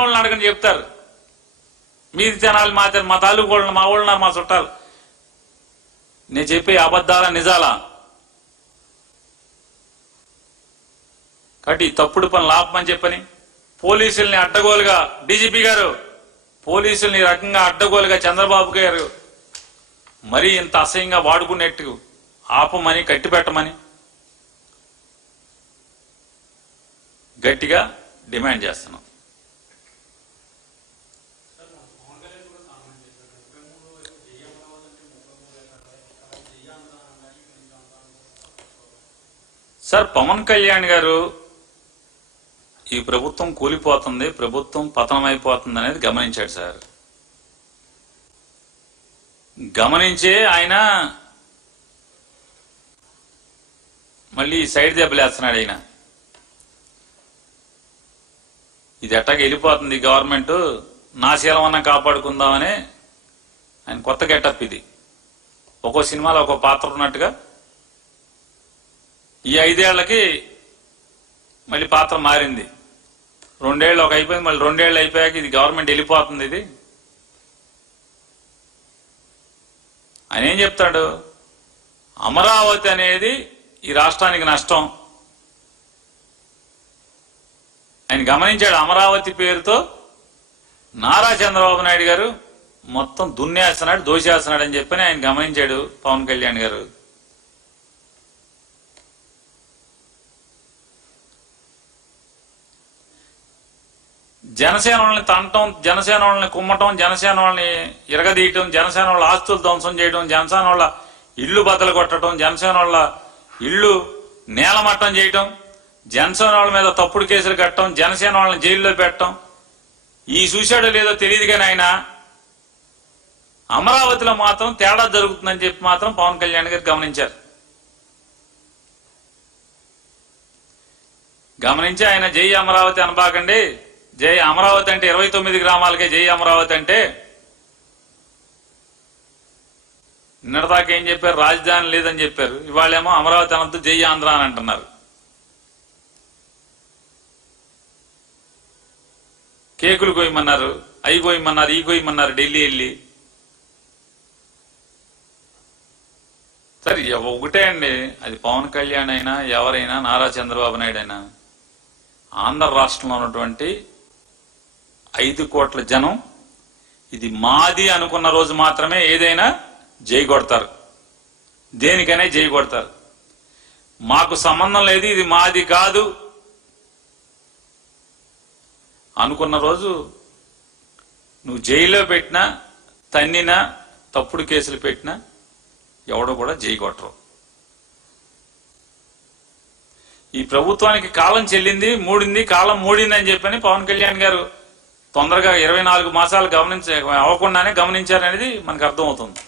వాళ్ళని అడగని చెప్తారు. మీది తినాలి మా తాలూకు వాళ్ళు మా వాళ్ళు మా చుట్టాలు. నేను చెప్పే అబద్ధాల నిజాలా? కాబట్టి తప్పుడు పనులు ఆపమని చెప్పని పోలీసుల్ని అడ్డగోలుగా డీజీపీ గారు పోలీసుల్ని రకంగా అడ్డగోలుగా చంద్రబాబు గారు మరీ ఇంత అసహ్యంగా వాడుకునేట్టు ఆపమని కట్టిపెట్టమని గట్టిగా డిమాండ్ చేస్తున్నాం. సార్, పవన్ కళ్యాణ్ గారు ఈ ప్రభుత్వం కూలిపోతుంది, ప్రభుత్వం పతనమైపోతుంది అనేది గమనించాడు సార్. గమనించే ఆయన మళ్ళీ సైడ్ దెబ్బలేస్తున్నాడు. ఆయన ఇది ఎట్టాగా వెళ్ళిపోతుంది గవర్నమెంట్, నా శీలమన్నా కాపాడుకుందామని ఆయన కొత్త గెటప్ ఇది. ఒక్కో సినిమాలో ఒక్కో పాత్ర ఉన్నట్టుగా ఈ 5 ఏళ్లకి మళ్ళీ పాత్ర మారింది. 2 ఏళ్ళు ఒక అయిపోయింది, మళ్ళీ 2 ఏళ్ళు అయిపోయాక ఇది గవర్నమెంట్ వెళ్ళిపోతుంది. ఇది ఆయన ఏం చెప్తాడు? అమరావతి అనేది ఈ రాష్ట్రానికి నష్టం. ఆయన గమనించాడు. అమరావతి పేరుతో నారా చంద్రబాబు నాయుడు గారు మొత్తం దున్నేస్తున్నాడు, దోషేస్తున్నాడు అని చెప్పని ఆయన గమనించాడు పవన్ కళ్యాణ్ గారు. జనసేన వాళ్ళని తంటం, జనసేన వాళ్ళని కుమ్మటం, జనసేన వాళ్ళని ఇరగదీయటం, జనసేన వాళ్ళ ఆస్తులు ధ్వంసం చేయడం, జనసేన వాళ్ళ ఇళ్లు బద్దలు కొట్టడం, జనసేన వాళ్ళ ఇళ్లు నేలమట్టం చేయటం, జనసేన వాళ్ళ మీద తప్పుడు కేసులు కట్టడం, జనసేన వాళ్ళని జైల్లో పెట్టడం, ఈ చూశాడో లేదో తెలియదు. కానీ ఆయన అమరావతిలో మాత్రం తేడా జరుగుతుందని చెప్పి మాత్రం పవన్ కళ్యాణ్ గారు గమనించారు. గమనించి ఆయన జై అమరావతి అనబాకండి, జై అమరావతి అంటే 29 గ్రామాలకే జై అమరావతి అంటే, నిన్నటిదాకా ఏం చెప్పారు? రాజధాని లేదని చెప్పారు. ఇవాళేమో అమరావతి అనొద్దు, జై ఆంధ్ర అని అంటున్నారు. కేకులు కోయమన్నారు, అవి కోయమన్నారు, ఈ కోయమన్నారు ఢిల్లీ వెళ్ళి. సరే ఒకటే అండి, అది పవన్ కళ్యాణ్ అయినా ఎవరైనా నారా చంద్రబాబు నాయుడు అయినా ఆంధ్ర రాష్ట్రంలో ఉన్నటువంటి 5 కోట్ల జనం ఇది మాది అనుకున్న రోజు మాత్రమే ఏదైనా జై కొడతారు, దేనికైనా జై కొడతారు. మాకు సంబంధం లేదు, ఇది మాది కాదు అనుకున్న రోజు నువ్వు జైల్లో పెట్టినా, తన్నినా, తప్పుడు కేసులు పెట్టినా ఎవడో కూడా జై కొట్టరు. ఈ ప్రభుత్వానికి కాలం చెల్లింది, మూడింది, కాలం మూడింది అని చెప్పని పవన్ కళ్యాణ్ గారు తొందరగా 24 మాసాలు అవ్వకుండానే గమనించారనేది మనకు అర్థమవుతుంది.